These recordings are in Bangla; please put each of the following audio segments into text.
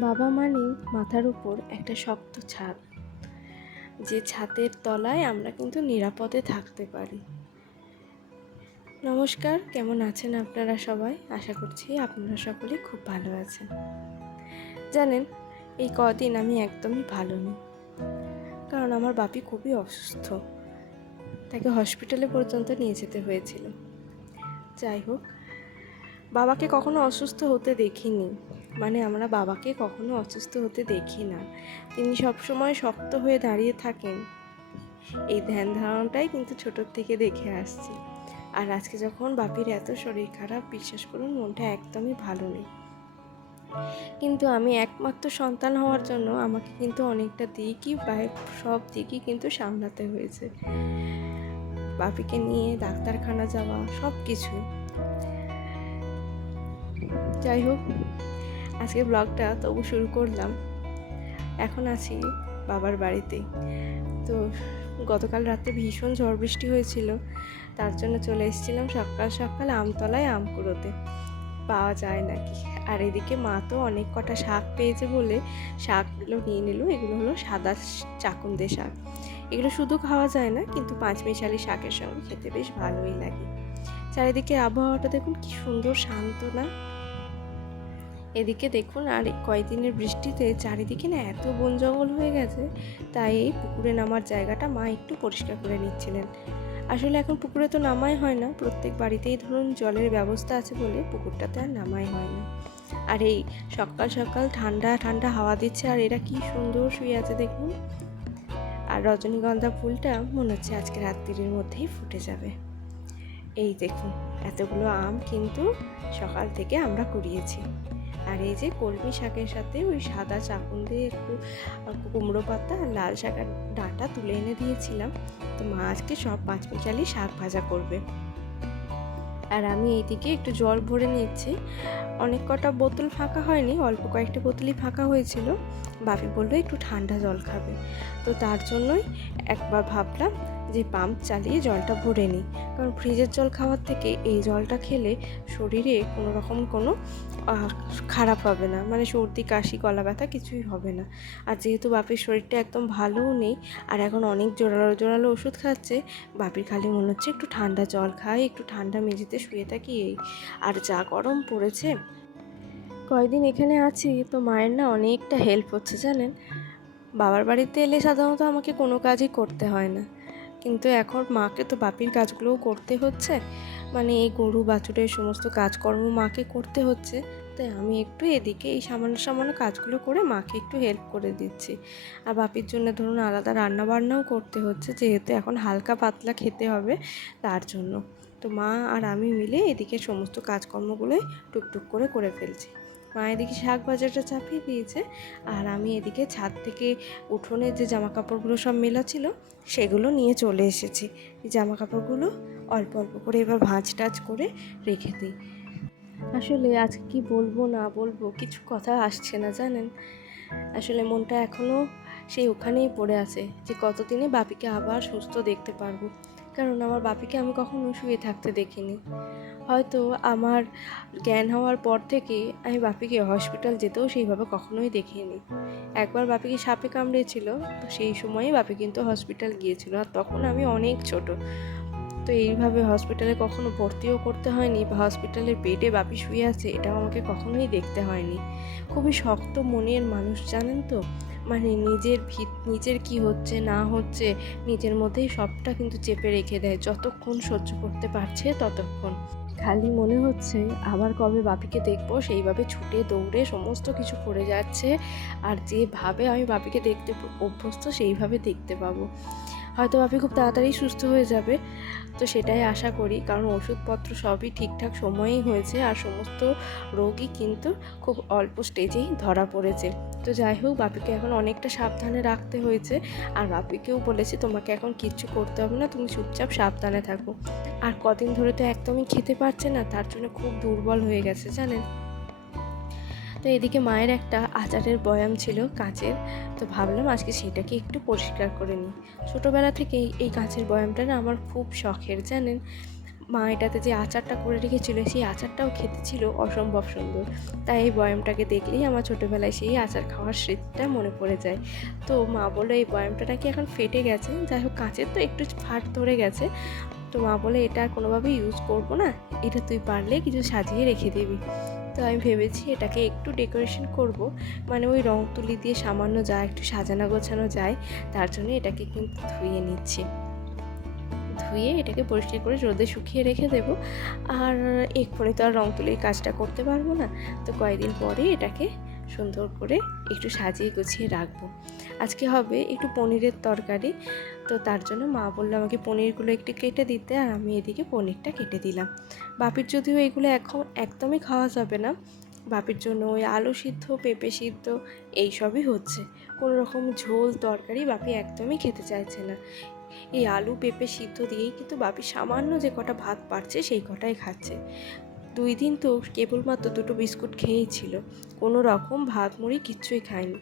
বাবা মানে মাথার উপর একটা শক্ত ছাদ, যে ছাদের তলায় আমরা কিন্তু নিরাপদে থাকতে পারি। নমস্কার, কেমন আছেন আপনারা সবাই? আশা করছি আপনারা সকলে খুব ভালো আছেন। জানেন, এই কদিন আমি একদমই ভালো নেই, কারণ আমার বাপি খুবই অসুস্থ। তাকে হসপিটালে পর্যন্ত নিয়ে যেতে হয়েছিল। যাই হোক, বাবাকে কখনো অসুস্থ হতে দেখিনি, মানে আমরা বাবাকে কখনো অসুস্থ হতে দেখি না। তিনি সবসময় শক্ত হয়ে দাঁড়িয়ে থাকেন, এই ধ্যান ধারণাটাই কিন্তু ছোটোর থেকে দেখে আসছি। আর আজকে যখন বাপির এত শরীর খারাপ, বিশ্বাস করুন মনটা একদমই ভালো নেই। কিন্তু আমি একমাত্র সন্তান হওয়ার জন্য আমাকে কিন্তু অনেকটা দিকই সব দিকই কিন্তু সামলাতে হয়েছে। বাপিকে নিয়ে ডাক্তারখানা যাওয়া, সব কিছু। যাই হোক, আজকে ব্লগটা তবু শুরু করলাম। এখন আছি বাবার বাড়িতে। তো গতকাল রাতে ভীষণ ঝড় বৃষ্টি হয়েছিল, তার জন্য চলে এসেছিলাম সকাল সকাল আমতলায় আম কুড়োতে। পাওয়া যায় নাকি। আর এদিকে মা তো অনেক কটা শাক পেয়েছে বলে শাকগুলো নিয়ে নিল। এগুলো হলো সাদা চাকুন্দে শাক। এগুলো শুধু খাওয়া যায় না, কিন্তু পাঁচমিশালি শাকের সঙ্গে খেতে বেশ ভালোই লাগে। চারিদিকে আবহাওয়াটা দেখুন কি সুন্দর, শান্ত না? এদিকে দেখুন, আর কয়েকদিনের বৃষ্টিতে চারিদিকে না এত বন জঙ্গল হয়ে গেছে, তাই এই পুকুরে নামার জায়গাটা মা একটু পরিষ্কার করে নিচ্ছিলেন। আসলে এখন পুকুরে তো নামাই হয় না, প্রত্যেক বাড়িতেই ধরুন জলের ব্যবস্থা আছে বলে পুকুরটাতে আর নামাই হয় না। আর এই সকাল সকাল ঠান্ডা ঠান্ডা হাওয়া দিচ্ছে, আর এরা কি সুন্দর শুয়ে আছে দেখুন। আর রজনীগন্ধা ফুলটা মনে হচ্ছে আজকে রাত্রির মধ্যেই ফুটে যাবে। এই দেখুন, এতগুলো আম কিন্তু সকাল থেকে আমরা কুড়িয়েছি। আর এই যে কলমি শাকের সাথে ওই সাদা চাকুন দিয়ে একটু কুমড়ো পাতা আর লাল শাকের ডাঁটা তুলে এনে দিয়েছিলাম। তো মা আজকে সব পাঁচমিশালি শাক ভাজা করবে। আর আমি এইদিকে একটু জল ভরে নিচ্ছি। অনেক কটা বোতল ফাঁকা হয়নি, অল্প কয়েকটা বোতলই ফাঁকা হয়েছিল। বাপি বললো একটু ঠান্ডা জল খাবে, তো তার জন্যই একবার ভাবলাম যে পাম্প চালিয়ে জলটা ভরে নিই। কারণ ফ্রিজের জল খাওয়ার থেকে এই জলটা খেলে শরীরে কোনো রকম কোনো খারাপ হবে না, মানে সর্দি কাশি গলা ব্যথা কিছুই হবে না। আর যেহেতু বাপির শরীরটা একদম ভালোও নেই, আর এখন অনেক জোরালো জোরালো ওষুধ খাচ্ছে, বাপির খালি মনে হচ্ছে একটু ঠান্ডা জল খাই, একটু ঠান্ডা মেঝেতে শুয়ে থাকি এই। আর যা গরম পড়েছে, কয়দিন এখানে আছি তো মায়ের না অনেকটা হেল্প হচ্ছে জানেন। বাবার বাড়িতে এলে সাধারণত আমাকে কোনো কাজই করতে হয় না, কিন্তু এখন মাকে তো বাপির কাজগুলোও করতে হচ্ছে, মানে এই গরু বাছুরের সমস্ত কাজকর্ম মাকে করতে হচ্ছে। তাই আমি একটু এদিকে এই সামান্য সামান্য কাজগুলো করে মাকে একটু হেল্প করে দিচ্ছি। আর বাপির জন্য ধরুন আলাদা রান্না বান্নাও করতে হচ্ছে, যেহেতু এখন হালকা পাতলা খেতে হবে, তার জন্য। তো মা আর আমি মিলে এদিকে সমস্ত কাজকর্মগুলোই টুকটুক করে করে ফেলছি। মা এদিকে শাক ভাজাটা চাপিয়ে দিয়েছে, আর আমি এদিকে ছাদ থেকে উঠোনের যে জামা কাপড়গুলো সব মেলা ছিল সেগুলো নিয়ে চলে এসেছি। এই জামা কাপড়গুলো অল্প অল্প করে এবার ভাঁজ টাজ করে রেখে দিই। আসলে আজকে কি বলবো না বলবো কিছু কথা আসছে না জানেন। আসলে মনটা এখনও সেই ওখানেই পড়ে আছে যে কতদিনে বাপিকে আবার সুস্থ দেখতে পারবো। কারণ আমার বাপিকে আমি কখনো শুয়ে থাকতে দেখিনি। হয়তো আমার জ্ঞান হওয়ার পর থেকে আমি বাপিকে হসপিটাল যেতেও সেইভাবে কখনোই দেখিনি। একবার বাপিকে সাপে কামড়েছিল, তো সেই সময়ই বাপি কিন্তু হসপিটাল গিয়েছিল, আর তখন আমি অনেক ছোট। তো এইভাবে হসপিটালে কখনো ভর্তিও করতে হয়নি, বা হসপিটালের বেডে বাপি শুয়ে আছে এটাও আমাকে কখনোই দেখতে হয়নি। খুবই শক্ত মনের মানুষ জানেন তো, মানে নিজের কি হচ্ছে না হচ্ছে নিজের মধ্যেই সবটা কিন্তু চেপে রেখে দেয়, যতক্ষণ সহ্য করতে পারছে ততক্ষণ। খালি মনে হচ্ছে আবার কবে বাপিকে দেখবো, সেইভাবে ছুটে দৌড়ে সমস্ত কিছু করে যাচ্ছে। আর যেভাবে আমি বাপিকে দেখতে অভ্যস্ত সেইভাবে দেখতে পাবো। হয়তো বাপি খুব তাড়াতাড়ি সুস্থ হয়ে যাবে, তো সেটাই আশা করি। কারণ ওষুধপত্র সবই ঠিকঠাক সময়েই হয়েছে, আর সমস্ত রোগই কিন্তু খুব অল্প স্টেজেই ধরা পড়েছে। তো যাই হোক, বাপিকে এখন অনেকটা সাবধানে রাখতে হয়েছে। আর বাপিকেও বলেছে তোমাকে এখন কিচ্ছু করতে হবে না, তুমি চুপচাপ সাবধানে থাকো। আর কদিন ধরে তো একদমই খেতে পারছে না, তার জন্য খুব দুর্বল হয়ে গেছে জানেন। তো এদিকে মায়ের একটা আচারের বয়াম ছিল কাঁচের, তো ভাবলাম আজকে সেটাকে একটু পরিষ্কার করে নিই। ছোটোবেলা থেকেই এই কাঁচের বয়ামটা না আমার খুব শখের জানেন। মা এটাতে যে আচারটা করে রেখেছিল সেই আচারটাও খেতে ছিল অসম্ভব সুন্দর। তাই এই বয়ামটাকে দেখলেই আমার ছোটোবেলায় সেই আচার খাওয়ার স্মৃতিটা মনে পড়ে যায়। তো মা বললো এই বয়ামটা নাকি এখন ফেটে গেছে, যাই হোক কাঁচের তো একটু ফাট ধরে গেছে। তো মা বলে এটা আর কোনোভাবেই ইউজ করবো না, এটা তুই পারলে কিছু সাজিয়ে রেখে দিবি। তো আমি ভেবেছি এটাকে একটু ডেকোরেশন করব, মানে ওই রং তুলি দিয়ে সামান্য যা একটু সাজানো গোছানো যায় তার জন্য এটাকে কিন্তু ধুয়ে নিচ্ছি। ধুয়ে এটাকে পরিষ্কার করে রোদে শুকিয়ে রেখে দেব। আর এক্ষুনি তো আর রং তুলির কাজটা করতে পারবো না, তো কয়েকদিন পরে এটাকে সুন্দর করে একটু সাজিয়ে গুছিয়ে রাখবো। আজকে হবে একটু পনিরের তরকারি, তো তার জন্য মা বললো আমাকে পনিরগুলো একটু কেটে দিতে, আর আমি এদিকে পনিরটা কেটে দিলাম। বাপির যদিও এগুলো এখন একদমই খাওয়া যাবে না, বাপির জন্য ওই আলু সিদ্ধ, পেঁপে সিদ্ধ এইসবই হচ্ছে। কোনো রকম ঝোল তরকারি বাপি একদমই খেতে চাইছে না। এই আলু পেঁপে সিদ্ধ দিয়েই কিন্তু বাপি সামান্য যে কটা ভাত পারছে সেই কটাই খাচ্ছে। 2 দিন তো কেবলমাত্র 2টো বিস্কুট খেয়েই ছিল, কোনো রকম ভাত মুড়ি কিচ্ছুই খায়নি।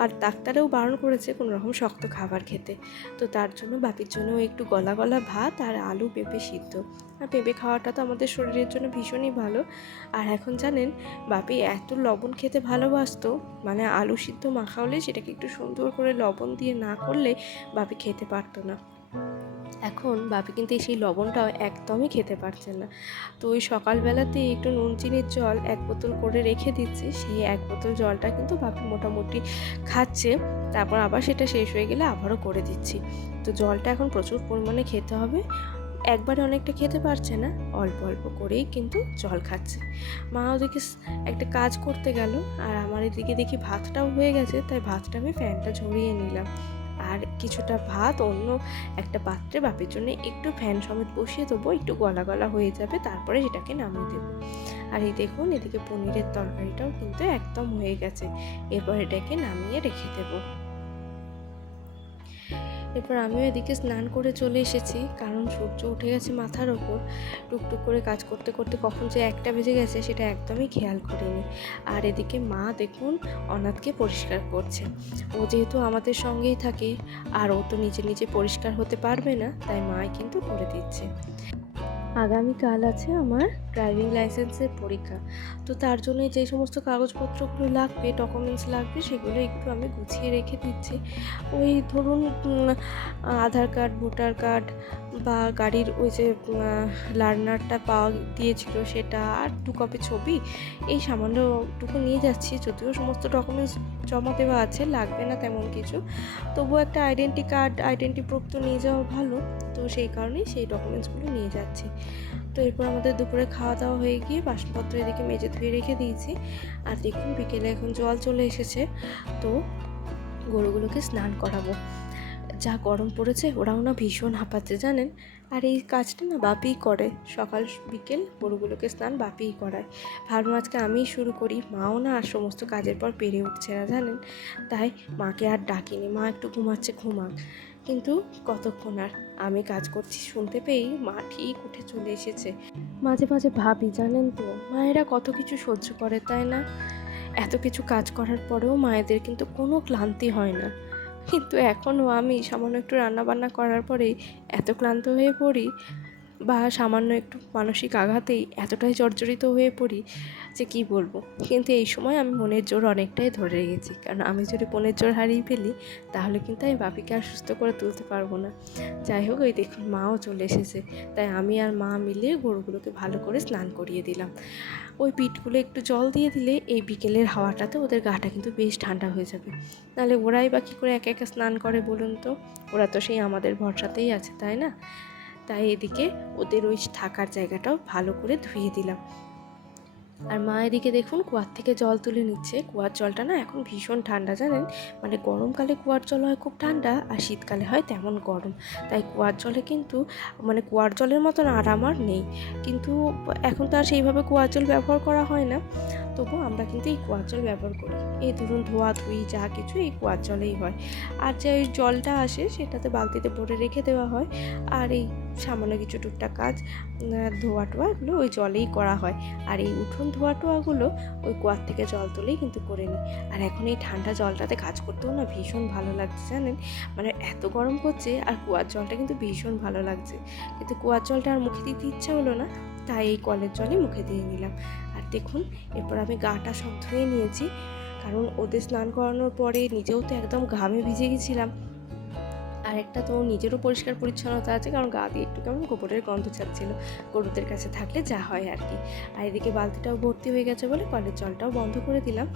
আর ডাক্তারেও বারণ করেছে কোনো রকম শক্ত খাবার খেতে। তো তার জন্য বাপির জন্য একটু গলা গলা ভাত আর আলু পেঁপে সিদ্ধ। আর পেঁপে খাওয়াটা তো আমাদের শরীরের জন্য ভীষণই ভালো। আর এখন জানেন বাপি এত লবণ খেতে ভালোবাসতো, মানে আলু সিদ্ধ মাখা হলে সেটাকে একটু সুন্দর করে লবণ দিয়ে না করলে বাপি খেতে পারতো না। এখন বাপি কিন্তু সেই লবণটাও একদমই খেতে পারছে না। তো ওই সকালবেলাতেই একটু নুন চিনির জল 1 বোতল করে রেখে দিচ্ছি, সেই 1 বোতল জলটা কিন্তু বাপি মোটামুটি খাচ্ছে। তারপর আবার সেটা শেষ হয়ে গেলে আবারও করে দিচ্ছি। তো জলটা এখন প্রচুর পরিমাণে খেতে হবে, একবারে অনেকটা খেতে পারছে না, অল্প অল্প করেই কিন্তু জল খাচ্ছে। মা ওদিকে একটা কাজ করতে গেল, আর আমার এদিকে দেখি ভাতটাও হয়ে গেছে, তাই ভাতটা আমি ফ্যানটা ঝরিয়ে নিলাম। আর কিছুটা ভাত অন্য একটা পাত্রে বাপির জন্য একটু ফ্যান সমেত বসিয়ে দেবো, একটু গলা গলা হয়ে যাবে, তারপরে সেটাকে নামিয়ে দেবো। আর এই দেখুন এদিকে পনিরের তরকারিটাও কিন্তু একদম হয়ে গেছে, এরপর এটাকে নামিয়ে রেখে দেবো। এরপর আমিও এদিকে স্নান করে চলে এসেছি, কারণ সূর্য উঠে গেছে মাথার ওপর। টুকটুক করে কাজ করতে করতে কখন যে 1টা বেজে গেছে সেটা একদমই খেয়াল করিনি। আর এদিকে মা দেখুন অনাথকে পরিষ্কার করছে। ও যেহেতু আমাদের সঙ্গেই থাকে আর ও তো নিজে নিজে পরিষ্কার হতে পারবে না, তাই মাই কিন্তু করে দিচ্ছে। আগামীকাল আছে আমার ড্রাইভিং লাইসেন্সের পরীক্ষা, তো তার জন্য যে সমস্ত কাগজপত্রগুলো লাগবে, ডকুমেন্টস লাগবে, সেগুলো একটু আমি গুছিয়ে রেখে দিচ্ছি। ওই ধরুন আধার কার্ড, ভোটার কার্ড বা গাড়ির ওই যে লার্নারটা পাওয়া দিয়েছিল সেটা, আর 2 কপি ছবি, এই সামান্যটুকু নিয়ে যাচ্ছি। যদিও সমস্ত ডকুমেন্টস জমা দেওয়া আছে, লাগবে না তেমন কিছু, তবুও একটা আইডেন্টি কার্ড, আইডেন্টি প্রুফ তো নিয়ে যাওয়া ভালো, তো সেই কারণেই সেই ডকুমেন্টসগুলো নিয়ে যাচ্ছি। তো এরপর আমাদের দুপুরে খাওয়া দাওয়া হয়ে গিয়ে বাসনপত্র এদিকে মেজে ধুয়ে রেখে দিয়েছি। আর দেখুন বিকেলে এখন জল চলে এসেছে, তো গরুগুলোকে স্নান করাবো। যা গরম পড়েছে, ওরাও না ভীষণ হাঁপাচ্ছে জানেন। আর এই কাজটা না বাপিই করে, সকাল বিকেল গরুগুলোকে স্নান বাপিই করায়। ভাবলাম আজকে আমিই শুরু করি, মাও না আর সমস্ত কাজের পর পেরে উঠছে না জানেন, তাই মাকে আর ডাকিনি। মা একটু ঘুমাচ্ছে, ঘুমাক, কিন্তু কতক্ষণ আর, আমি কাজ করছি শুনতে পেয়েই মা ঠিক উঠে চলে এসেছে। মাঝে মাঝে ভাবি জানেন তো, মায়েরা কত কিছু সহ্য করে তাই না? এত কিছু কাজ করার পরেও মায়েদের কিন্তু কোনো ক্লান্তি হয় না। কিন্তু এখনও আমি সামান্য একটু রান্নাবান্না করার পরেই এত ক্লান্ত হয়ে পড়ি, বা সামান্য একটু মানসিক আঘাতেই এতটাই জর্জরিত হয়ে পড়ি যে কী বলবো। কিন্তু এই সময় আমি মনের জোর অনেকটাই ধরে রেখেছি, কারণ আমি যদি মনের জোর হারিয়ে ফেলি তাহলে কিন্তু আমি বাপিকে আর সুস্থ করে তুলতে পারবো না। যাই হোক, ওই দেখুন মাও চলে এসেছে, তাই আমি আর মা মিলে গরুগুলোকে ভালো করে স্নান করিয়ে দিলাম। ওই পিঠগুলো একটু জল দিয়ে দিলে এই বিকেলের হাওয়াটাতে ওদের গাটা কিন্তু বেশ ঠান্ডা হয়ে যাবে। নাহলে ওরাই বা কী করে একা একা স্নান করে বলুন তো, ওরা তো সেই আমাদের ভরসাতেই আছে তাই না? তাই এদিকে ওদের ওই থাকার জায়গাটাও ভালো করে ধুয়ে দিলাম। আর মা এদিকে দেখুন কুয়ার থেকে জল তুলে নিচ্ছে। কুয়ার জলটা না এখন ভীষণ ঠান্ডা জানেন, মানে গরমকালে কুয়ার জল হয় খুব ঠান্ডা, আর শীতকালে হয় তেমন গরম। তাই কুয়ার জলে কিন্তু মানে কুয়ার জলের মতন আরাম আর নেই, কিন্তু এখন তো আর সেইভাবে কুয়ার জল ব্যবহার করা হয় না। তবু আমরা কিন্তু এই কুয়ার জল ব্যবহার করি। এই ধরুন ধোয়াধুয়ি যা কিছু এই কুয়ার জলেই হয়। আর যে ওই জলটা আসে সেটাতে বালতিতে ভরে রেখে দেওয়া হয়। আর এই সামান্য কিছু টুকটাক কাজ ধোয়া টোয়া এগুলো ওই জলেই করা হয়। আর এই উঠোন ধোয়া টোয়াগুলো ওই কুয়ার থেকে জল তুলেই কিন্তু করে নিই। আর এখন এই ঠান্ডা জলটাতে কাজ করতেও না ভীষণ ভালো লাগছে জানেন, মানে এত গরম করছে আর কুয়ার জলটা কিন্তু ভীষণ ভালো লাগছে। কিন্তু কুয়ার জলটা আর মুখে দিতে ইচ্ছা হলো না, তাই এই কলের জলই মুখে দিয়ে নিলাম। আর দেখুন এরপর আমি গাটা সব ধুয়ে নিয়েছি, কারণ ওদের স্নান করানোর পরে নিজেও তো একদম ঘামে ভিজে গেছিলাম। আর একটা তো নিজেরও পরিষ্কার পরিচ্ছন্নতা আছে, কারণ গা দিয়ে একটু কেমন গোবরের গন্ধ ছাড়ছিল, গরুদের কাছে থাকলে যা হয় আর কি। আর এদিকে বালতিটাও ভর্তি হয়ে গেছে বলে কলের জলটাও বন্ধ করে দিলাম।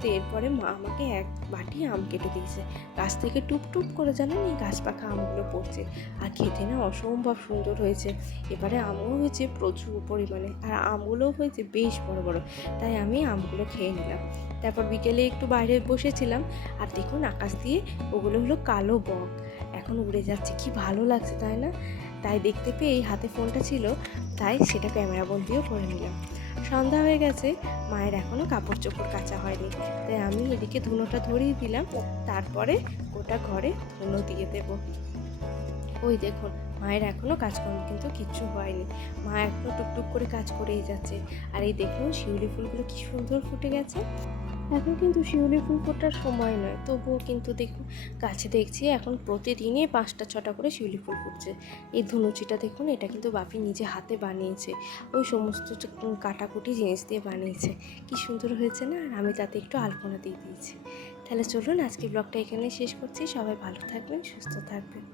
তো এরপরে মা আমাকে এক বাটি আম কেটে দিয়েছে। গাছ থেকে টুপ টুপ করে জানেন এই গাছ পাকা আমগুলো পড়ছে, আর খেতে না অসম্ভব সুন্দর হয়েছে। এবারে আমও হয়েছে প্রচুর পরিমাণে, আর আমগুলোও হয়েছে বেশ বড় বড়, তাই আমি আমগুলো খেয়ে নিলাম। তারপর বিকেলে একটু বাইরে বসেছিলাম, আর দেখুন আকাশ দিয়ে ওগুলো হলো কালো বক, এখন উড়ে যাচ্ছে, কি ভালো লাগছে তাই না? তাই দেখতে পেয়ে হাতে ফোনটা ছিল, তাই সেটা ক্যামেরা বন্দিও করে নিলাম। সন্ধ্যা হয়ে গেছে, মায়ের এখনও কাপড় চোপড় কাচা হয়নি, তাই আমি এদিকে ধুনোটা ধরিয়ে দিলাম, তারপরে গোটা ঘরে ধুনো দিয়ে দেবো। ওই দেখুন মায়ের এখনও কাজকর্ম কিন্তু কিচ্ছু হয়নি, মা এখনও টুকটুক করে কাজ করেই যাচ্ছে। আর এই দেখুন শিউলি ফুলগুলো কি সুন্দর ফুটে গেছে। এখন কিন্তু শিউলি ফুল ফোটার সময় নয়, তবুও কিন্তু দেখুন গাছে দেখছি এখন প্রতিদিনই 5টা 6টা করে শিউলি ফুল ফুটছে। এই ধুনুচিটা দেখুন, এটা কিন্তু বাপি নিজে হাতে বানিয়েছে, ওই সমস্ত কাটাকুটি জিনিস দিয়ে বানিয়েছে। কি সুন্দর হয়েছে না? আর আমি তাতে একটু আলপনা দিয়ে দিয়েছি। তাহলে চলুন আজকে ব্লগটা এখানে শেষ করছি। সবাই ভালো থাকবেন, সুস্থ থাকবেন।